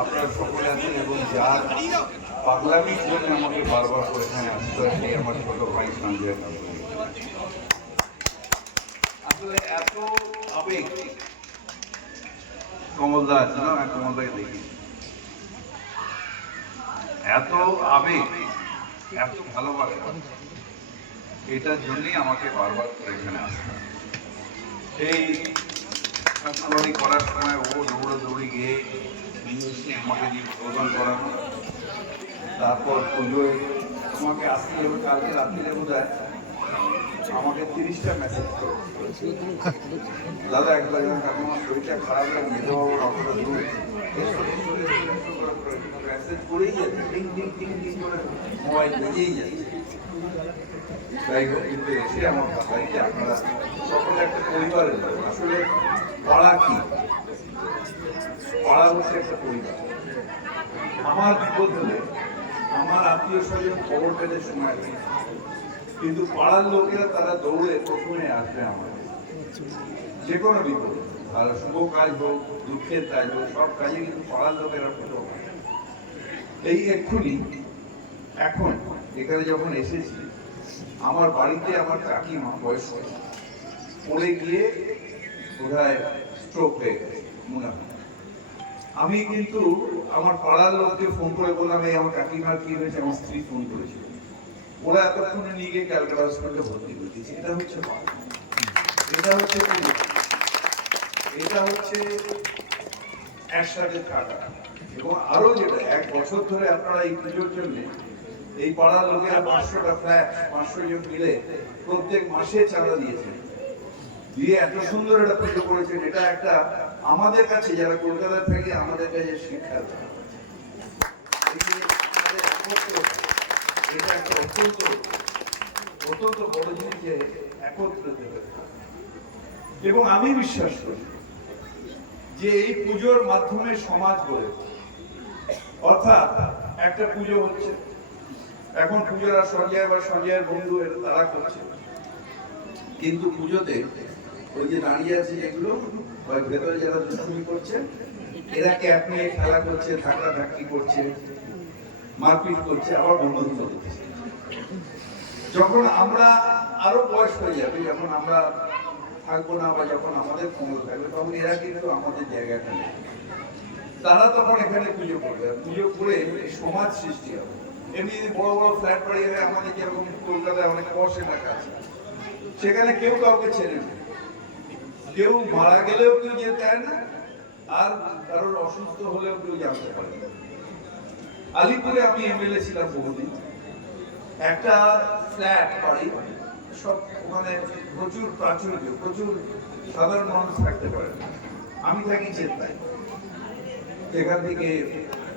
আপনারা সকলে আছেন এবং যার পাগলামির জন্য আমাকে বারবার করে এখানে আসতে হয় সেই আমার ছোট ভাই সঞ্জয় গাঙ্গুলি। আসলে এত আবেগ কমলদা আছে না, কমলদাকে দেখি, এত আবেগ এত ভালোবাসা, এটার জন্যই আমাকে বারবার করে এখানে আসতে হয়। এই ঠাকুরবাড়ি করার সময় ও দৌড়াদৌড়ি গিয়ে আমাকে দিয়ে উদ্বোধন করানো, তারপর পুজোয় আমাকে আসতে হবে, কালকে রাত্রিরে বোধ হয় আমাকে 30টা মেসেজ করে, দাদা একবার ঠাকুমার শরীরটা খারাপ লাগে, মেধবাবুর অতটা দূর মেসেজ করেই যাচ্ছে, টিং টিং টিং টিং করে মোবাইল বেজেই যাচ্ছে। যাই হোক, কিন্তু এসে আমার কথাই যে আপনারা সকলে একটা পরিবারের লোক। আসলে পাড়া কি? পাড়া হচ্ছে একটা পরিবার। আমার বিপদ হলে আমার আত্মীয় স্বজন খবর পেলে সময় লাগে, কিন্তু পাড়ার লোকেরা তারা দৌড়ে প্রথমে আসবে আমার, যে কোনো বিপদ, আর শুভ কাজ হোক, দুঃখের কাজ হোক, সব কাজে কিন্তু পাড়ার লোকেরা প্রথম। এই এক্ষুনি এখন এখানে যখন এসেছি, আমার বাড়িতে আমার কাকিমা বয়স্ক পড়ে গিয়ে বোধহয় স্ট্রোক হয়ে গেছে মনে হয়। আমি কিন্তু আমার পাড়ার লোককে ফোন করে বললাম এই আমার কাকিমার কি হয়েছে, আমার স্ত্রী ফোন করেছিল, ওরা এতক্ষণে নিয়ে গিয়ে ক্যালকাটা হসপিটালে ভর্তি করে দিয়েছে। এটা হচ্ছে এটা হচ্ছে একসাথে থাকা। এবং আরো যেটা 1 বছর ধরে আপনারা এই পুজোর জন্য এই পাড়ার লোকেরা 500টা ফ্ল্যাট 500 জন মিলে প্রত্যেক মাসে চাঁদা দিয়েছেন, দিয়ে এত সুন্দর একটা পুজো করেছেন। এটা একটা আমাদের কাছে যারা কলকাতায় থাকি আমাদের কাছে শিক্ষার, এটা একটা অত্যন্ত বড় জিনিস যে একত্রিত হয়েছে। এবং আমি বিশ্বাস করি যে এই পুজোর মাধ্যমে সমাজ গড়ে, অর্থাৎ একটা পুজো হচ্ছে এখন, পুজোর আর সঞ্জয়ের বন্ধু তারা করছে, কিন্তু পুজোতে ওই যে দাঁড়িয়ে আছে যেগুলো ভেতরে যারা দুষ্টুমি করছে, এরা ক্যাপ নিয়ে খেলা করছে, ধাক্কাধাক্কি করছে, মারপিট করছে, আবার বন্ধুত্ব করছে। যখন আমরা আরো বয়স হয়ে যাবে, যখন আমরা থাকবো না বা যখন আমাদের ক্ষমতা থাকবে, তখন এরা কিন্তু আমাদের জায়গাটা নেই, তারা তখন এখানে পুজো করবে, পুজো করে সমাজ সৃষ্টি হবে। এমনি বড় বড় ফ্ল্যাট বাড়ি হবে আমাদের, যেরকম কলকাতায় অনেক পয়সা টাকা আছে, সেখানে কেউ কাউকে ছেড়ে নেই, কেউ মারা গেলেও কেউ যেতে চায় না, আর কারোর অসুস্থ হলেও কেউ জানতে পারে না। আলিপুরে আমি এমএলএ ছিলাম বহুদিন, একটা ফ্ল্যাট বাড়ি, সব ওখানে প্রচুর প্রাচুর্য, প্রচুর সাধারণ মানুষ থাকতে পারে। আমি থাকি চেন্নাই, এখান থেকে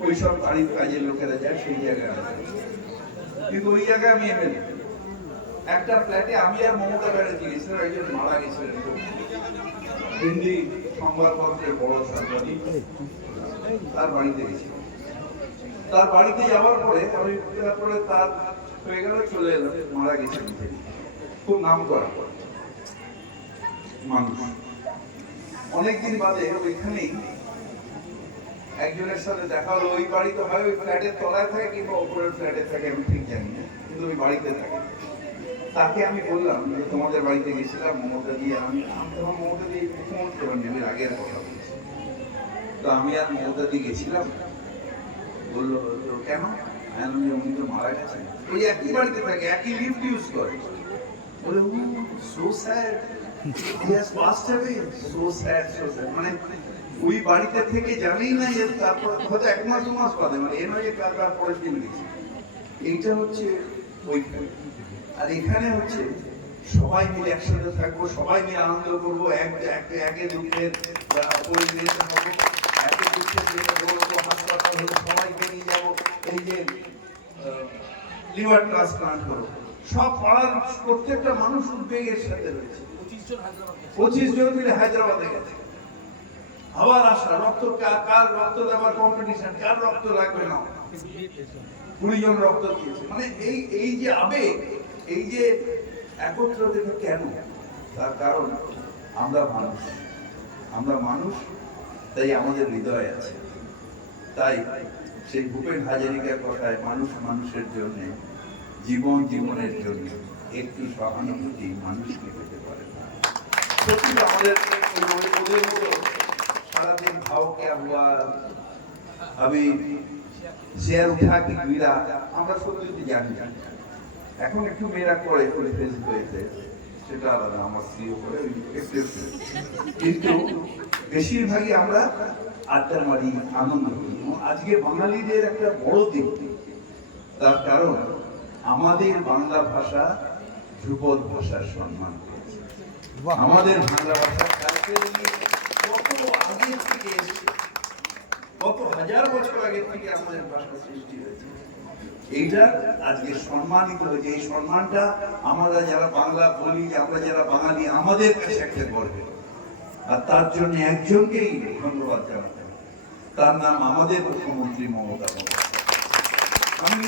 ওইসব বাড়ির কাজের লোকেরা যায়, সেই জায়গায় কিন্তু ওই জায়গায় আমি এমএলএ। একটা ফ্ল্যাটে আমি আর মমতা ব্যানার্জি গেছিলাম, একজন মারা গেছিলেন, হিন্দি সংবাদপত্রের বড় সাংবাদিক, তার বাড়িতে গেছিলাম। তার বাড়িতে যাওয়ার পরে আমি তারপরে তার হয়ে গেল, চলে এলাম, মারা গেছিলেন, খুব নাম করা মানুষ। অনেকদিন বাদে ওইখানেই একজনের সাথে দেখা হলো। ওই বাড়ি তো হয় ওই ফ্ল্যাটের তলায় থাকে কিংবা ওপরের ফ্ল্যাটে থাকে, আমি ঠিক জানি না, কিন্তু ওই বাড়িতে থাকে। তাকে আমি বললাম যে তোমাদের বাড়িতে গেছিলাম মমতা দিয়ে, আমি তখন মমতা দিয়ে মুখ্যমন্ত্রী হন আগের কথা বলছি, তো আমি আর মমতা দিয়ে গেছিলাম। বললো তো কেন? উনি তো মারা গেছেন। ওই একই বাড়িতে থাকে, একই লিফট ইউজ করে। বলে so sad, he has passed away, so sad, so sad. মানে ওই বাড়িতে থেকে জানেই না যে তারপর হয়তো 1 মাস 2 মাস বাদে, মানে এ নয় যে কার পরের দিন গেছে। এইটা হচ্ছে ওইখানে। আর এখানে হচ্ছে সবাই মিলে একসাথে থাকবো, সবাই মিলে আনন্দ করবো, একে দুঃখের পরিবেশ হবো, একে দুঃখের দিনে বলবো, হাসপাতাল হলে সবাইকে নিয়ে যাবো, এই যে লিভার ট্রান্সপ্লান্ট করবো, সব পাড়ার প্রত্যেকটা মানুষ উদ্বেগের সাথে রয়েছে। 25 জন মিলে হায়দ্রাবাদে গেছে, আবার আসা রক্ত, কার রক্ত দেওয়ার কম্পিটিশন, কার রক্ত লাগবে না, 20 জন রক্ত দিয়েছে। মানে এই যে আবেগ, এই যে একত্রিত কেন, তার কারণ আমরা মানুষ, তাই আমাদের হৃদয় আছে। তাই সেই ভূপেন হাজারিকার কথায় মানুষ মানুষের জন্য, জীবন জীবনের জন্য একটু সহানুভূতি মানুষকে পেতে পারে না। সত্যি আমাদের ওদের মতো সারাদিন ভাও কে হুয়া আমি শেয়ার উঠা কি গিরা, আমরা সত্যি জানি। এখন একটু মেয়েরা করে ফেসবুক হয়েছে, সেটা আলাদা, আমার স্ত্রীও করে, কিন্তু বেশিরভাগই আমরা আড্ডা মারি, আনন্দ করি। আজকে বাঙালিদের একটা বড় দিক, তার কারণ আমাদের বাংলা ভাষা ধ্রুপদ ভাষার সম্মান পেয়েছে। আমাদের বাংলা ভাষা কত আগে থেকে, কত হাজার বছর আগে থেকে আমাদের ভাষা সৃষ্টি হয়েছে। এইটা আজকে সম্মানিত হয়েছে। এই সম্মানটা আমরা যারা বাংলা বলি, আমরা যারা বাঙালি, আমাদের কাছে একটা গর্বের। আর তার জন্য একজনকেই ধন্যবাদ জানাতে হবে, তার নাম আমাদের মুখ্যমন্ত্রী মমতা বন্দ্যোপাধ্যায়। আমি